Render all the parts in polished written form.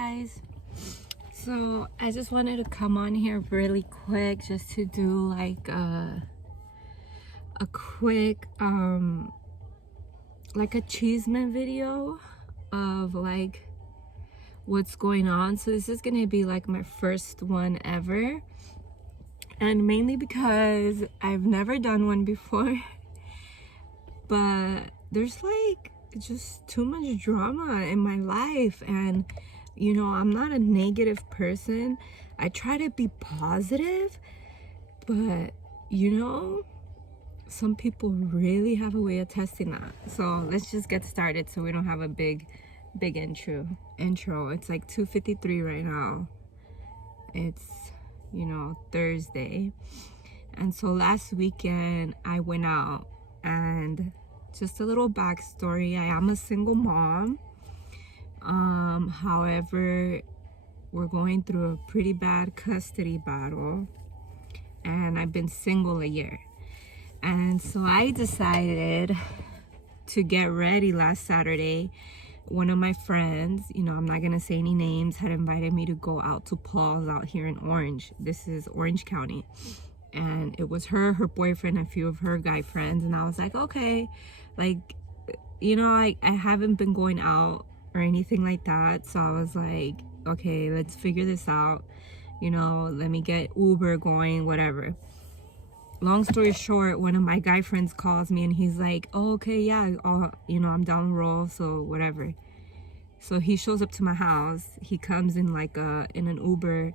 guys. So I just wanted to come on here really quick just to do like a quick like achievement video of like what's going on. So this is gonna be like my first one ever, and mainly because I've never done one before but there's like just too much drama in my life, and you know, I'm not a negative person. I try to be positive, but you know, some people really have a way of testing that. So let's just get started so we don't have a big intro. It's like 2:53 right now. It's, you know, Thursday. And so last weekend I went out, and just a little backstory, I am a single mom. However, we're going through a pretty bad custody battle, and I've been single a year. And so I decided to get ready last Saturday. One of my friends, you know, I'm not gonna say any names, had invited me to go out to Paul's out here in Orange. This is Orange County. And it was her boyfriend, a few of her guy friends. And I was like, okay, like, you know, I haven't been going out or anything like that. So I was like, okay, let's figure this out. You know, let me get Uber going, whatever. Long story short, one of my guy friends calls me and he's like, oh, okay, yeah, you know, I'm down the road, so whatever. So he shows up to my house. He comes in like in an Uber,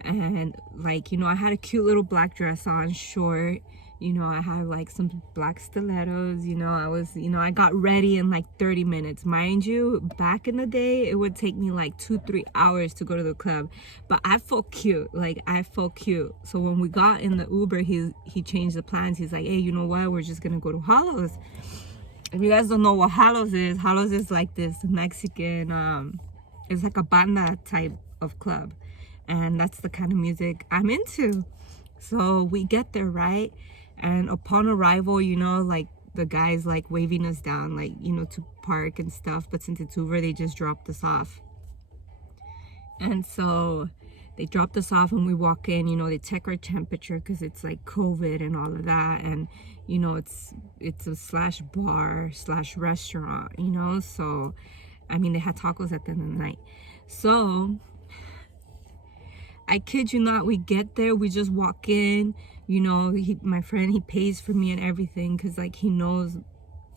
and like, you know, I had a cute little black dress on, short. You know, I had like some black stilettos. You know, I got ready in like 30 minutes. Mind you, back in the day, it would take me like 2-3 hours to go to the club. But I felt cute. So when we got in the Uber, he changed the plans. He's like, hey, you know what? We're just going to go to Xalos. If you guys don't know what Xalos is like this Mexican, it's like a banda type of club. And that's the kind of music I'm into. So we get there, right? And upon arrival, you know, like the guys like waving us down, like, you know, to park and stuff. But since it's Uber, they just dropped us off. And so they dropped us off and we walk in, you know, they check our temperature because it's like COVID and all of that. And, you know, it's a /bar/restaurant, you know. So, I mean, they had tacos at the end of the night. So I kid you not, we get there, we just walk in, you know, my friend, he pays for me and everything because, like, he knows,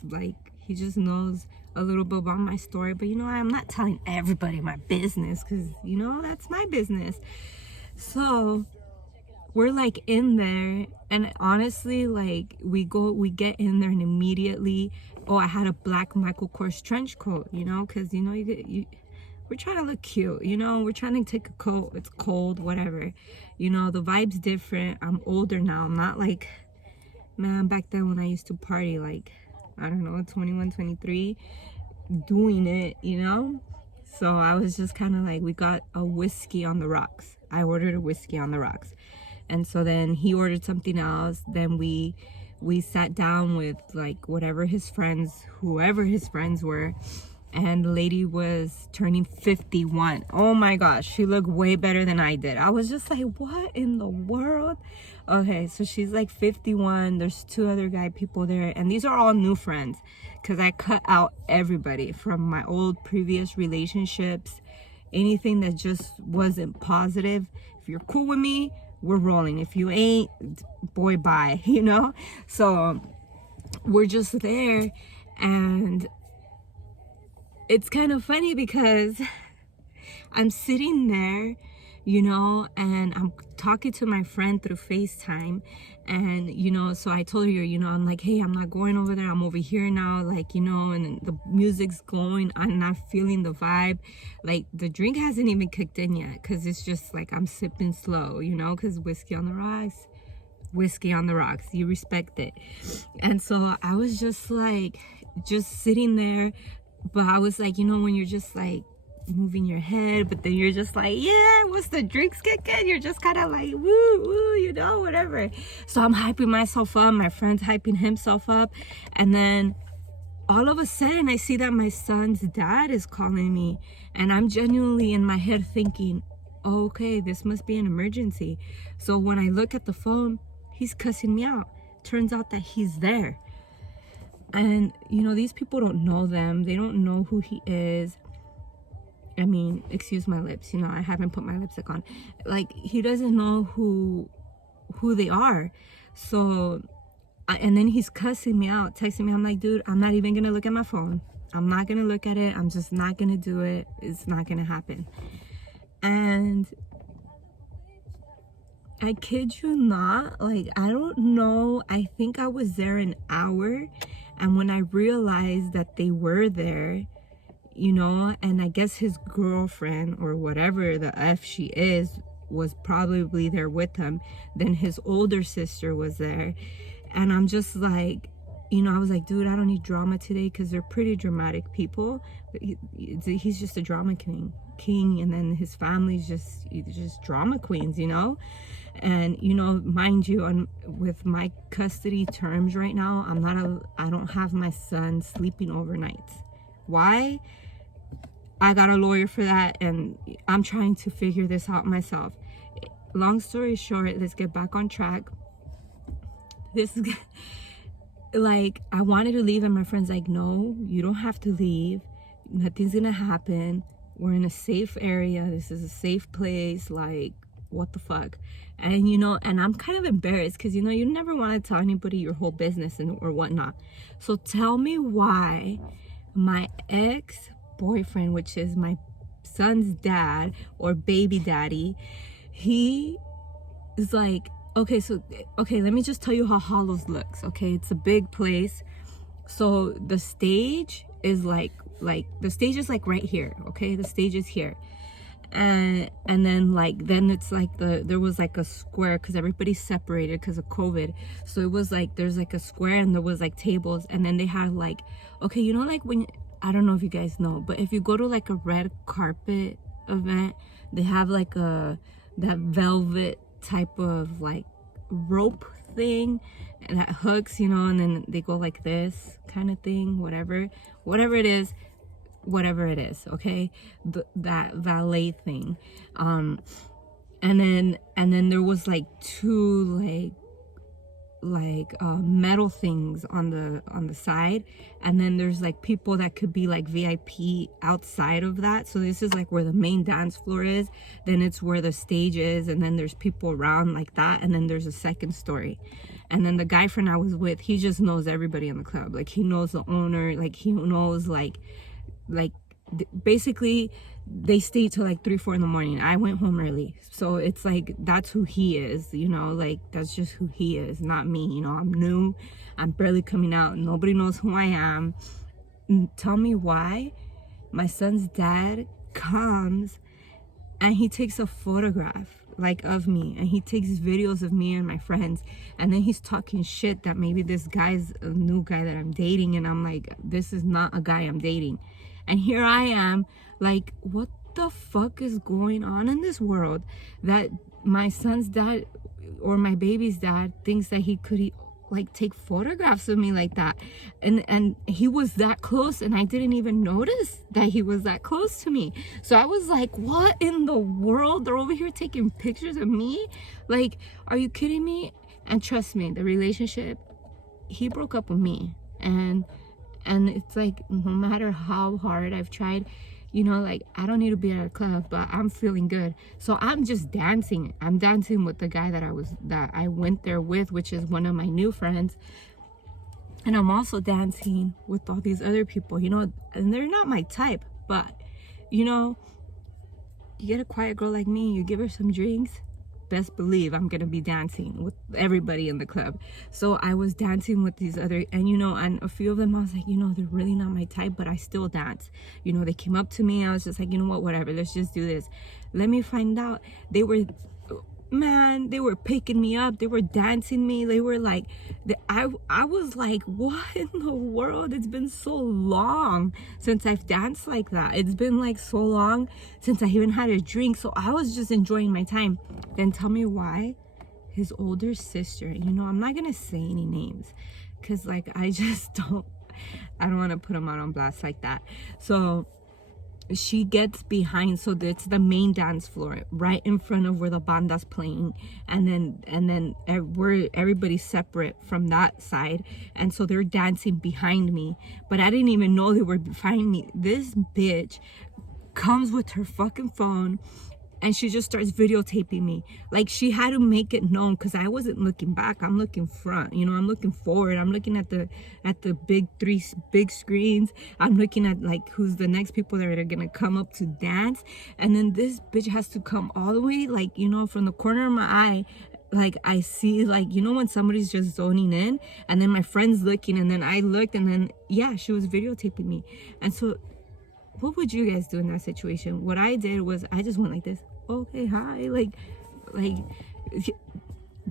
like, he just knows a little bit about my story. But, you know, I'm not telling everybody my business because, you know, that's my business. So we're, like, in there, and honestly, like, we get in there and immediately, oh, I had a black Michael Kors trench coat, you know, because, you know, we're trying to look cute, you know, we're trying to take a coat, it's cold, whatever, you know, the vibe's different. I'm older now. I'm not like, man, back then when I used to party, like, I don't know, 21, 23, doing it, you know. So I was just kind of like, we got a whiskey on the rocks. I ordered a whiskey on the rocks, and so then he ordered something else. Then we sat down with like whoever his friends were. And the lady was turning 51. Oh my gosh, she looked way better than I did. I was just like, what in the world? Okay, so she's like 51. There's 2 other guy people there, and these are all new friends because I cut out everybody from my old previous relationships. Anything that just wasn't positive. If you're cool with me, we're rolling. If you ain't, boy, bye, you know. So we're just there, and it's kind of funny because I'm sitting there, you know, and I'm talking to my friend through FaceTime. And, you know, so I told her, you know, I'm like, hey, I'm not going over there. I'm over here now, like, you know, and the music's going. I'm not feeling the vibe. Like, the drink hasn't even kicked in yet because it's just like I'm sipping slow, you know, because whiskey on the rocks. You respect it. And so I was just like, just sitting there. But I was like, you know, when you're just like moving your head, but then you're just like, yeah, once the drinks kick in, you're just kind of like, woo, woo, you know, whatever. So I'm hyping myself up. My friend's hyping himself up. And then all of a sudden I see that my son's dad is calling me, and I'm genuinely in my head thinking, okay, this must be an emergency. So when I look at the phone, he's cussing me out. Turns out that he's there. And, you know, these people don't know them. They don't know who he is. I mean, excuse my lips. You know, I haven't put my lipstick on. Like, he doesn't know who they are. So, and then he's cussing me out, texting me. I'm like, dude, I'm not even going to look at my phone. I'm not going to look at it. I'm just not going to do it. It's not going to happen. And I kid you not, like, I don't know. I think I was there an hour. And when I realized that they were there, you know, and I guess his girlfriend or whatever the F she is was probably there with him, then his older sister was there. And I'm just like, you know, I was like, dude, I don't need drama today, because they're pretty dramatic people. He's just a drama king, and then his family's just drama queens, you know. And, you know, mind you, with my custody terms right now, I don't have my son sleeping overnights. Why? I got a lawyer for that, and I'm trying to figure this out myself. Long story short, let's get back on track. This is like, I wanted to leave, and my friend's like, no, you don't have to leave. Nothing's gonna happen. We're in a safe area. This is a safe place. Like, what the fuck? And, you know, and I'm kind of embarrassed, because, you know, you never want to tell anybody your whole business or whatnot. So tell me why my ex-boyfriend, which is my son's dad or baby daddy, he is like, okay, let me just tell you how Xalos looks. Okay, it's a big place. So the stage is like the stage is like right here. Okay, the stage is here. And then it's like there was like a square, because everybody's separated because of COVID. So it was like there's like a square, and there was like tables, and then they had like, okay, you know, like when, I don't know if you guys know, but if you go to like a red carpet event, they have like that velvet type of like rope thing that hooks, you know, and then they go like this kind of thing, whatever it is, okay, that valet thing. And then there was like two metal things on the side, and then there's like people that could be like VIP outside of that. So this is like where the main dance floor is, then it's where the stage is, and then there's people around like that, and then there's a second story. And then the guy friend I was with, he just knows everybody in the club. Like, he knows the owner, like he knows like basically they stayed till like 3-4 in the morning. I went home early, so it's like that's who he is, you know, like that's just who he is, not me. You know, I'm new, I'm barely coming out, nobody knows who I am. Tell me why my son's dad comes and he takes a photograph like of me, and he takes videos of me and my friends, and then he's talking shit that maybe this guy's a new guy that I'm dating, and I'm like, this is not a guy I'm dating. And here I am, like, what the fuck is going on in this world that my son's dad or my baby's dad thinks that he could like take photographs of me like that, and he was that close, and I didn't even notice that he was that close to me. So I was like, what in the world? They're over here taking pictures of me? Like, are you kidding me? And trust me, the relationship, he broke up with me, and it's like, no matter how hard I've tried, you know, like, I don't need to be at a club, but I'm feeling good. So I'm just dancing. I'm dancing with the guy that I went there with, which is one of my new friends. And I'm also dancing with all these other people, you know, and they're not my type, but, you know, you get a quiet girl like me, you give her some drinks, best believe I'm gonna be dancing with everybody in the club. So I was dancing with these other, and you know, and a few of them I was like, you know, they're really not my type, but I still dance. You know, they came up to me, I was just like, you know what, whatever, let's just do this. Let me find out, they were picking me up, they were dancing me, they were like, I was like, what in the world? It's been so long since I've danced like that. It's been like so long since I even had a drink. So I was just enjoying my time. Then tell me why his older sister, you know, I'm not gonna say any names, because like I just don't, I don't want to put them out on blast like that. So she gets behind, so it's the main dance floor right in front of where the banda's playing, and then we're everybody's separate from that side, and so they're dancing behind me, but I didn't even know they were behind me. This bitch comes with her fucking phone and she just starts videotaping me. Like, she had to make it known, because I wasn't looking back, I'm looking front, you know, I'm looking forward, I'm looking at the three big screens, I'm looking at like who's the next people that are gonna come up to dance. And then this bitch has to come all the way, like, you know, from the corner of my eye. Like, I see, like, you know, when somebody's just zoning in, and then my friend's looking, and then I looked, and then yeah, she was videotaping me. And so what would you guys do in that situation? What I did was I just went like this. Okay, hi. Like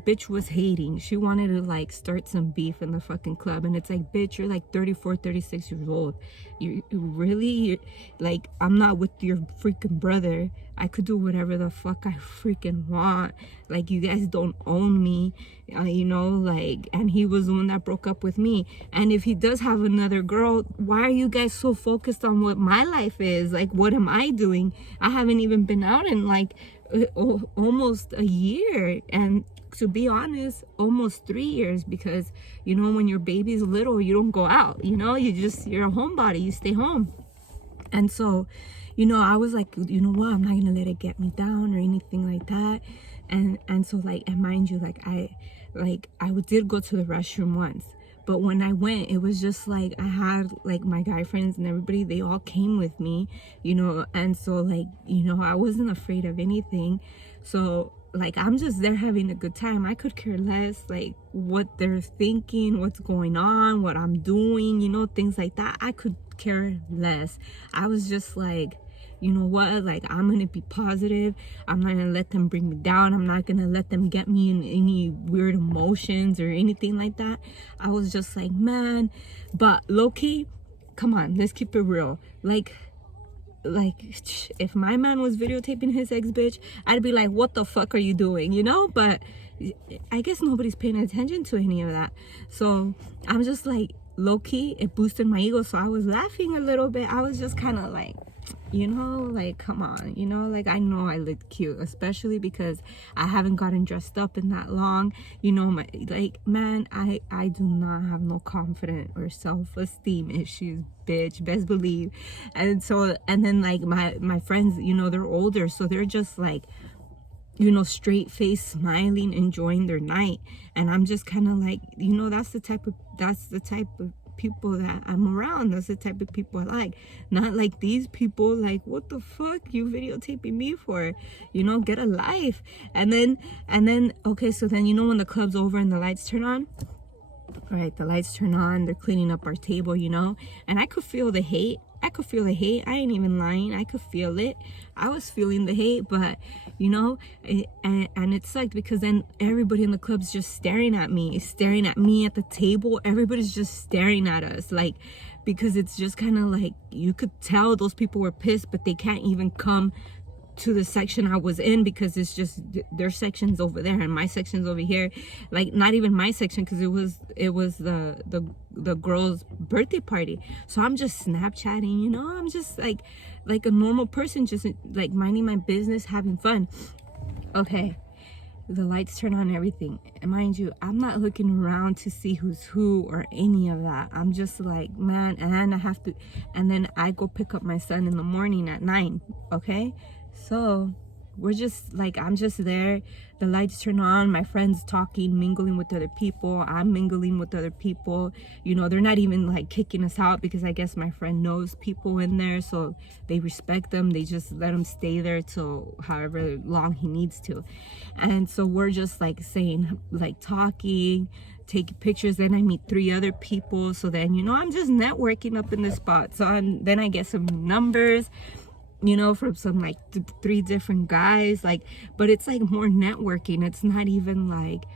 bitch was hating. She wanted to like start some beef in the fucking club, and it's like, bitch, you're like 34, 36 years old. You really, like, I'm not with your freaking brother. I could do whatever the fuck I freaking want. Like, you guys don't own me, you know, like, and he was the one that broke up with me. And if he does have another girl, why are you guys so focused on what my life is? Like, what am I doing? I haven't even been out in like almost a year, and to be honest, almost 3 years, because, you know, when your baby's little, you don't go out, you know, you're a homebody, you stay home. And so, you know, I was like, you know what, I'm not gonna let it get me down or anything like that. And so, like, and mind you, like, I did go to the restroom once, but when I went, it was just like, I had like my guy friends and everybody, they all came with me, you know, and so, like, you know, I wasn't afraid of anything. So, like, I'm just there having a good time. I could care less, like, what they're thinking, what's going on, what I'm doing, you know, things like that. I could care less. I was just like, you know what, like, I'm gonna be positive. I'm not gonna let them bring me down. I'm not gonna let them get me in any weird emotions or anything like that. I was just like, man. But low-key, come on, let's keep it real. Like, if my man was videotaping his ex-bitch, I'd be like, what the fuck are you doing, you know? But I guess nobody's paying attention to any of that. So I'm just like, low-key, it boosted my ego, so I was laughing a little bit. I was just kind of like, you know, like, come on, you know, like, I know I look cute, especially because I haven't gotten dressed up in that long, you know, my, like, man, I do not have no confidence or self-esteem issues, bitch, best believe. And so, and then, like, my friends, you know, they're older, so they're just like, you know, straight face, smiling, enjoying their night. And I'm just kind of like, you know, that's the type of people that I'm around. That's the type of people I like. Not like these people, like, what the fuck you videotaping me for? You know, get a life. And then okay, so then, you know, when the club's over and the lights turn on, all right, the lights turn on, they're cleaning up our table, you know, and I could feel the hate. I ain't even lying. I could feel it. I was feeling the hate, but, you know, and it sucked, because then everybody in the club's just staring at me at the table. Everybody's just staring at us, like, because it's just kind of like, you could tell those people were pissed, but they can't even come to the section I was in, because it's just their section's over there and my section's over here. Like, not even my section, because it was the girl's birthday party. So I'm just Snapchatting, you know, I'm just like a normal person, just like minding my business, having fun. Okay, the lights turn on, everything, and mind you, I'm not looking around to see who's who or any of that. I'm just like, man, and then I go pick up my son in the morning at 9. Okay, so we're just like, I'm just there, the lights turn on, my friends talking, mingling with other people, I'm mingling with other people, you know, they're not even like kicking us out, because I guess my friend knows people in there, so they respect them, they just let him stay there till however long he needs to. And so we're just like saying, like, talking, taking pictures. Then I meet 3 other people, so then, you know, I'm just networking up in this spot. So then I get some numbers, you know, from some like 3 different guys, like, but it's like more networking. It's not even like,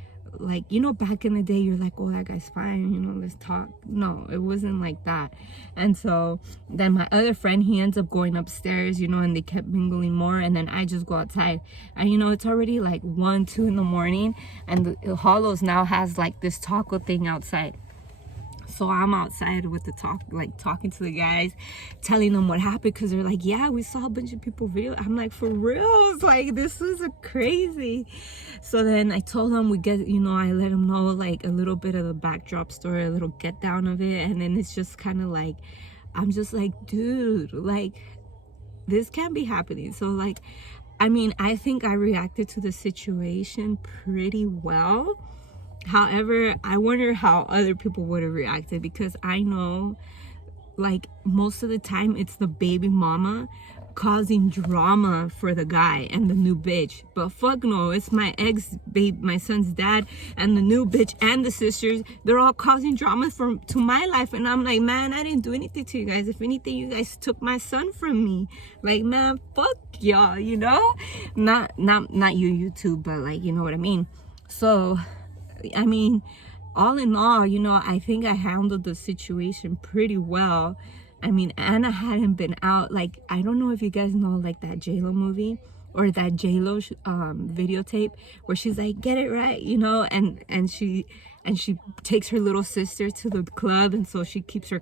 you know, back in the day, you're like, oh, that guy's fine, you know, let's talk. No, it wasn't like that. And so then my other friend, he ends up going upstairs, you know, and they kept mingling more, and then I just go outside, and, you know, it's already like 1, 2 in the morning, and the Xalos now has like this taco thing outside. So I'm outside with the talking to the guys, telling them what happened, because they're like, yeah, we saw a bunch of people video. I'm like, for real? It's like, this is crazy. So then I told them, I let them know like a little bit of the backdrop story, a little get down of it. And then it's just kind of like, I'm just like, dude, like, this can't be happening. So like, I mean, I think I reacted to the situation pretty well. However, I wonder how other people would have reacted, because I know, like, most of the time it's the baby mama causing drama for the guy and the new bitch. But fuck no, it's my my son's dad and the new bitch and the sisters. They're all causing drama to my life, and I'm like, man, I didn't do anything to you guys. If anything, you guys took my son from me. Like, man, fuck y'all, you know? Not you too, but like, you know what I mean? So I mean, all in all, I think I handled the situation pretty well. I mean, Anna hadn't been out. Like, I don't know if you guys know, like, that J-Lo movie or that J-Lo videotape where she's like, get it right, and she takes her little sister to the club, and so she keeps her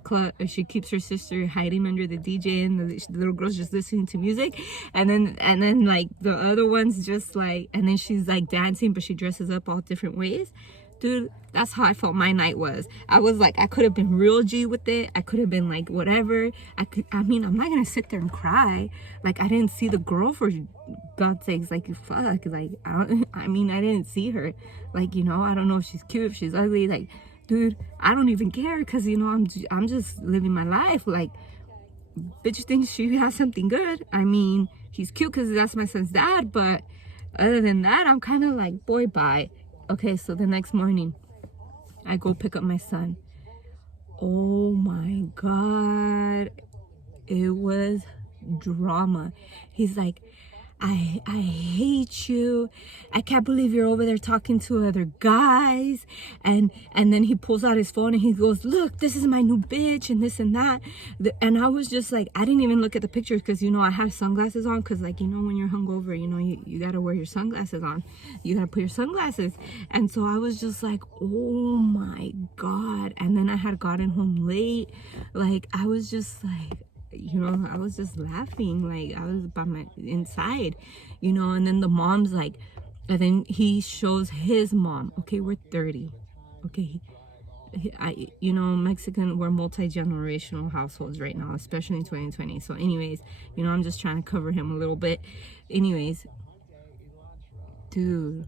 sister hiding under the DJ, and the little girl's just listening to music, and then like the other one's just like, and then she's like dancing, but she dresses up all different ways. Dude, that's how I felt my night was. I was like, I could have been real G with it. I could have been like, whatever. I mean, I'm not gonna sit there and cry. Like, I didn't see the girl, for God's sakes. Like, fuck. Like, I didn't see her. Like, I don't know if she's cute, if she's ugly. Like, dude, I don't even care, because, I'm just living my life. Like, bitch thinks she has something good. I mean, he's cute because that's my son's dad. But other than that, I'm kind of like, boy, bye. Okay, so the next morning, I go pick up my son. Oh my God. It was drama. He's like, I hate you. I can't believe you're over there talking to other guys. And then he pulls out his phone and he goes, look, this is my new bitch and this and that. And I was just like, I didn't even look at the pictures, because, I had sunglasses on, because, like, when you're hungover, you got to wear your sunglasses on. You got to put your sunglasses. And so I was just like, oh my God. And then I had gotten home late. Like, I was just like, I was just laughing, like I was by my inside, and then the mom's like, and then he shows his mom. Okay, we're 30. Okay, Mexican, we're multi-generational households right now, especially in 2020. So anyways, I'm just trying to cover him a little bit. Anyways, dude,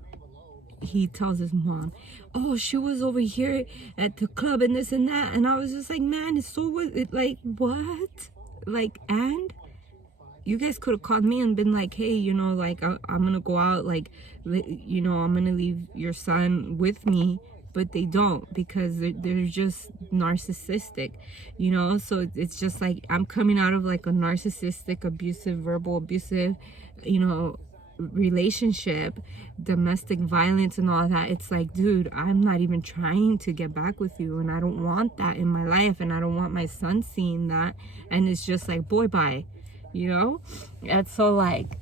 he tells his mom, oh, she was over here at the club and this and that. And I was just like, man, it's so like, what? Like, and you guys could have called me and been like, hey, like, I'm gonna go out, like, I'm gonna leave your son with me. But they don't, because they're just narcissistic, so it's just like, I'm coming out of like a narcissistic, abusive, verbal abusive, relationship, domestic violence and all that. It's like, dude, I'm not even trying to get back with you, and I don't want that in my life, and I don't want my son seeing that. And it's just like, boy, bye, and so like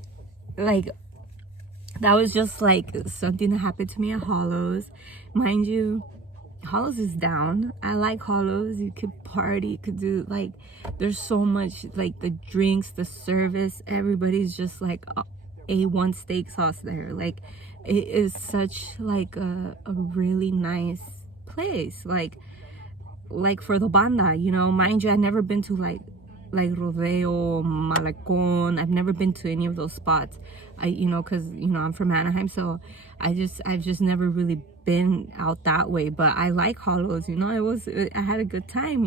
that was just like something that happened to me at Xalos. Mind you, Xalos is down. I like Xalos. You could party, you could do, like, there's so much, like, the drinks, the service, everybody's just like A1 steak sauce there. Like, it is such like a really nice place, like for the banda, mind you, I've never been to like Rodeo, Malecon. I've never been to any of those spots. Because I'm from Anaheim, so I've just never really been out that way. But I like Xalos, I had a good time,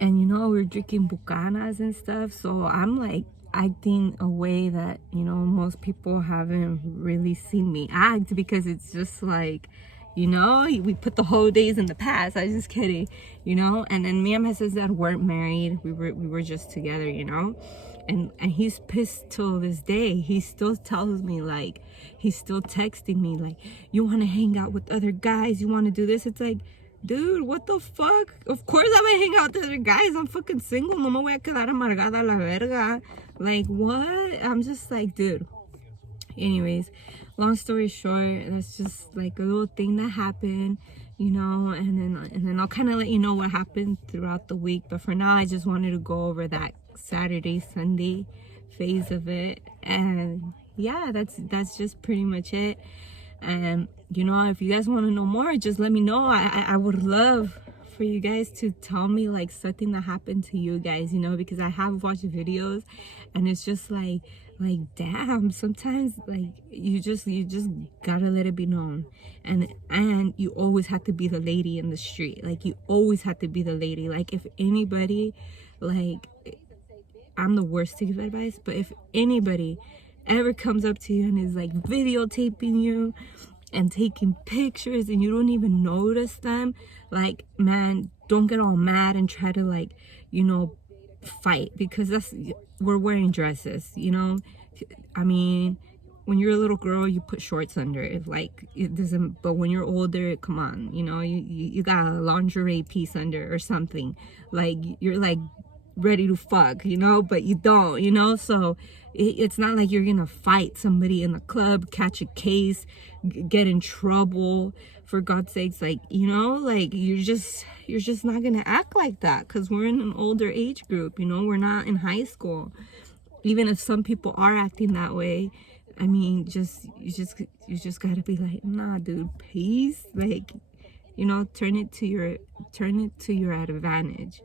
and we're drinking buchanans and stuff. So I'm like acting a way that most people haven't really seen me act, because it's just like, we put the whole days in the past. I was just kidding, and then me and my sister weren't married. We were just together, and he's pissed till this day. He still tells me, like, he's still texting me like, you want to hang out with other guys, you want to do this. It's like, dude, what the fuck? Of course I'm gonna hang out with other guys. I'm fucking single. No me voy a quedar amargada a la verga. Like, what? I'm just like, dude. Anyways, long story short, that's just like a little thing that happened. you know, and then I'll kind of let you know what happened throughout the week. But for now, I just wanted to go over that Saturday, Sunday phase of it. And yeah, that's just pretty much it. And you know, if you guys want to know more, just let me know. I would love for you guys to tell me like something that happened to you guys, you know, because I have watched videos and it's just like damn, sometimes like you just gotta let it be known. And you always have to be the lady in the street. Like you always have to be the lady. Like if anybody, like, I'm the worst to give advice, but if anybody ever comes up to you and is like videotaping you and taking pictures and you don't even notice them, like, man, don't get all mad and try to, like, you know, fight, because we're wearing dresses, you know. I mean, when you're a little girl, you put shorts under it, like, it doesn't. But when you're older, come on, you know, you got a lingerie piece under or something, like you're like ready to fuck, you know, but you don't, you know. So it's not like you're gonna fight somebody in the club, catch a case, get in trouble, for God's sakes. Like, you know, like you're just not gonna act like that, because we're in an older age group, you know. We're not in high school. Even if some people are acting that way, I mean, you just gotta be like, nah, dude, please, like, you know, turn it to your advantage,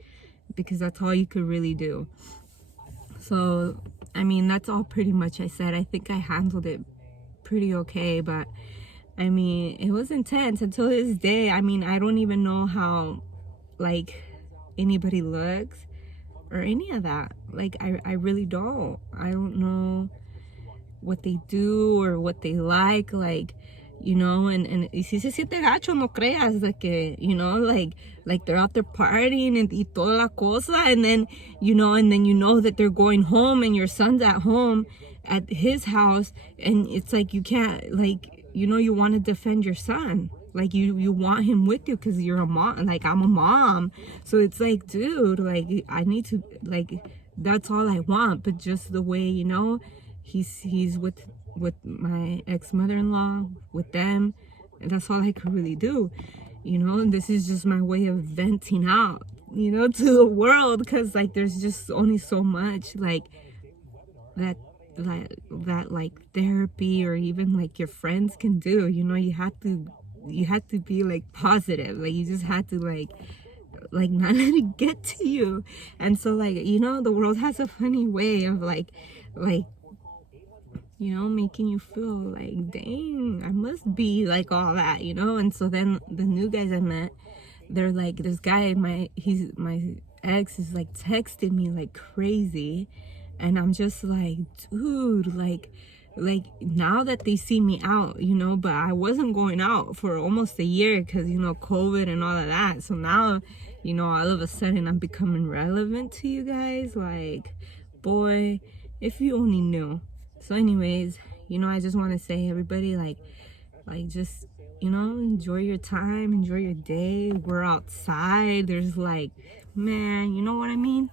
because that's all you could really do. So, I mean, that's all pretty much I said. I think I handled it pretty okay, but I mean, it was intense until this day. I mean, I don't even know how, like, anybody looks or any of that. Like, I really don't. I don't know what they do or what they like, you know. And y si se siente gacho, no creas, de que, you know, like they're out there partying and y toda la cosa, and then you know that they're going home and your son's at home at his house, and it's like you can't, like, you know, you want to defend your son, like you want him with you because you're a mom. Like, I'm a mom, so it's like, dude, like, I need to, like, that's all I want. But just the way, you know, he's with my ex-mother-in-law, with them, and that's all I could really do, you know. And this is just my way of venting out, you know, to the world, because like there's just only so much like that like therapy or even like your friends can do, you know. You have to be like positive, like you just have to like not let it get to you. And so, like, you know, the world has a funny way of like you know, making you feel like, dang, I must be like all that, you know. And so then the new guys I met, they're like, this guy, my ex is like texting me like crazy, and I'm just like, dude, like now that they see me out, you know. But I wasn't going out for almost a year because, you know, COVID and all of that. So now, you know, all of a sudden I'm becoming relevant to you guys. Like, boy, if you only knew. So anyways, you know, I just want to say, everybody, like just, you know, enjoy your time, enjoy your day. We're outside. There's like, man, you know what I mean?